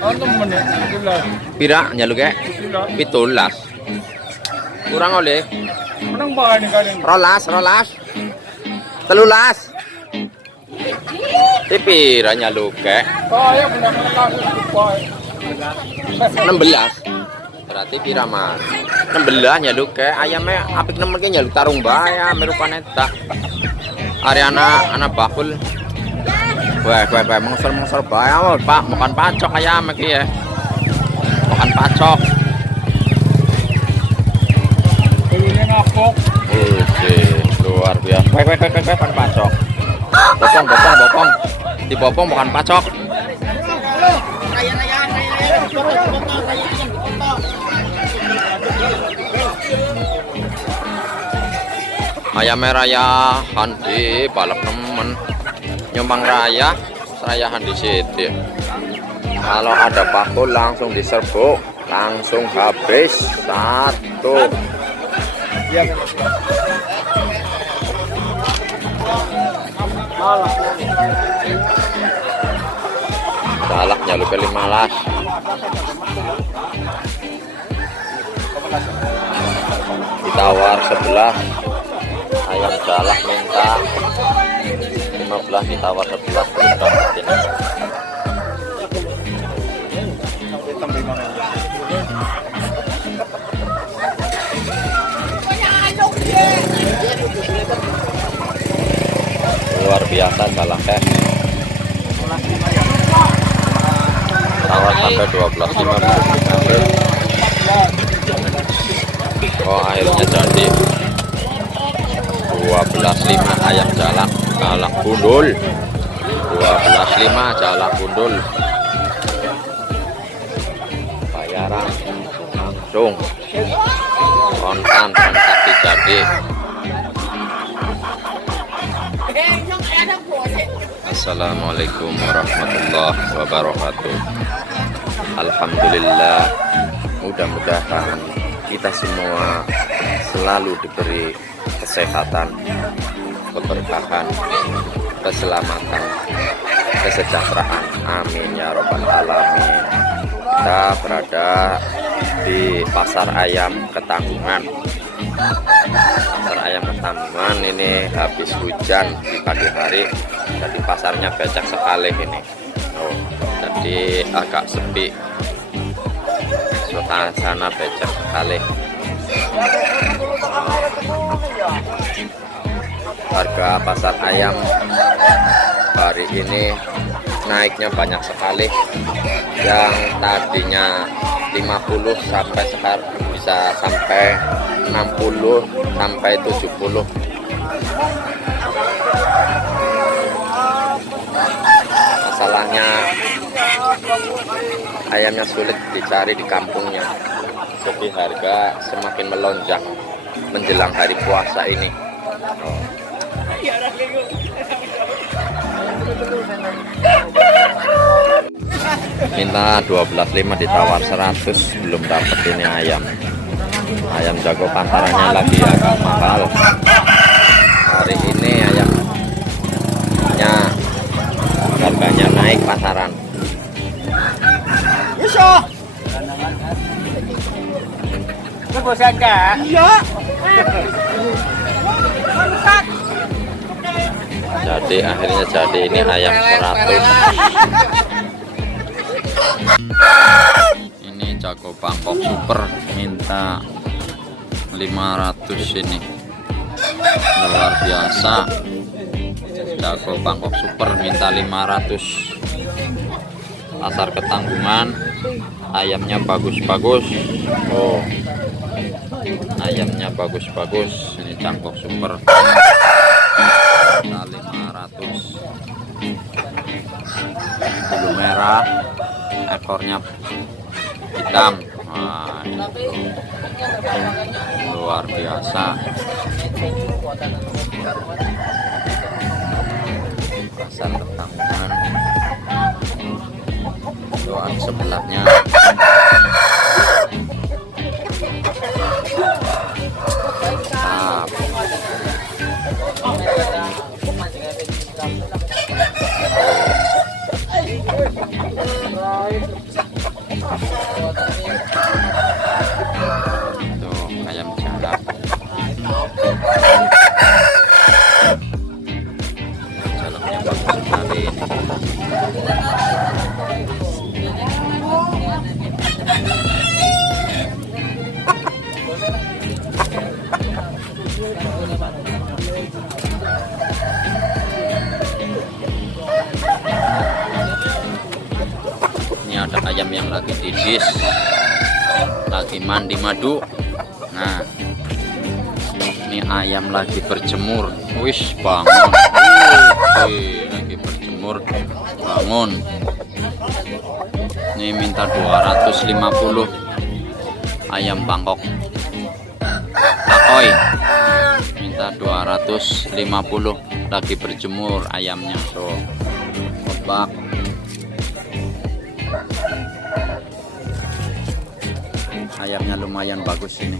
Ano menit? Pira nyaluke? 17. Kurang oleh. Menang bahan nih kalian. Rolas. Telulas. Pira nyaluke? Saya menang lagu supaya. 16. Berarti pira man? 16 nyaluke. Ayamnya apik nemen ke nyaluk tarung bayam merupane tak. Ariana anak bakul. Wah, mengsel bayam, Pak. Makan pacok ayam iki ya. Makan pacok. Ini ngapok. Oke, luar biasa. Makan pacok. Bopong. Dibopong makan pacok. Ayam merah handi balap nemen nyombang rayahan di situ. Kalau ada bakul langsung diserbu, langsung habis satu. Iya. Malah. Salaknya lupa 15. Ditawar 11. Ayam jalak minta 15, ditawar 11. Luar biasa jalaknya. Tawar sampai 12.5. Oh, akhirnya jadi 12.5 ayam jalak gundul. 12.5 jalak gundul. Bayaran langsung kontan transaksi jadi. Assalamualaikum warahmatullahi wabarakatuh. Alhamdulillah, mudah-mudahan kita semua selalu diberi kesehatan, keberkahan, keselamatan, kesejahteraan. Amin ya robbal alamin. Kita berada di pasar ayam Ketanggungan. Pasar ayam Ketanggungan ini habis hujan di pagi hari, jadi pasarnya becek sekali ini. Oh, jadi agak sepi, suasana becek sekali. Harga pasar ayam hari ini naiknya banyak sekali. Yang tadinya 50 sampai sekarang bisa sampai 60 sampai 70. Masalahnya ayamnya sulit dicari di kampungnya, jadi harga semakin melonjak menjelang hari puasa ini. Minta 12.5 ditawar 100, belum dapat ini ayam. Ayam jago pasarannya lagi agak mahal hari ini. Ayamnya harganya naik pasaran. Iya. Jadi akhirnya jadi ini ayam 100. Ini jago Bangkok super minta 500 ini. Luar biasa. Jago Bangkok super minta 500. Pasar Ketanggungan. Ayamnya bagus-bagus. Oh, ayamnya bagus-bagus. Ini Bangkok super. 500. Bulu merah, ekornya hitam. Nah, itu luar biasa. Pasar Ketanggungan. Doan sebelahnya. Mantap. Tuh ayam jalak. Jalaknya bagus sekali ini. Ini ada ayam yang lagi didis, lagi mandi madu. Nah, ini ayam lagi berjemur. Wis bangun. Lagi berjemur, bangun. Ini minta 250 ayam Bangkok. Takoy minta 250, lagi berjemur ayamnya tuh. Kebak. Ayamnya lumayan bagus ini.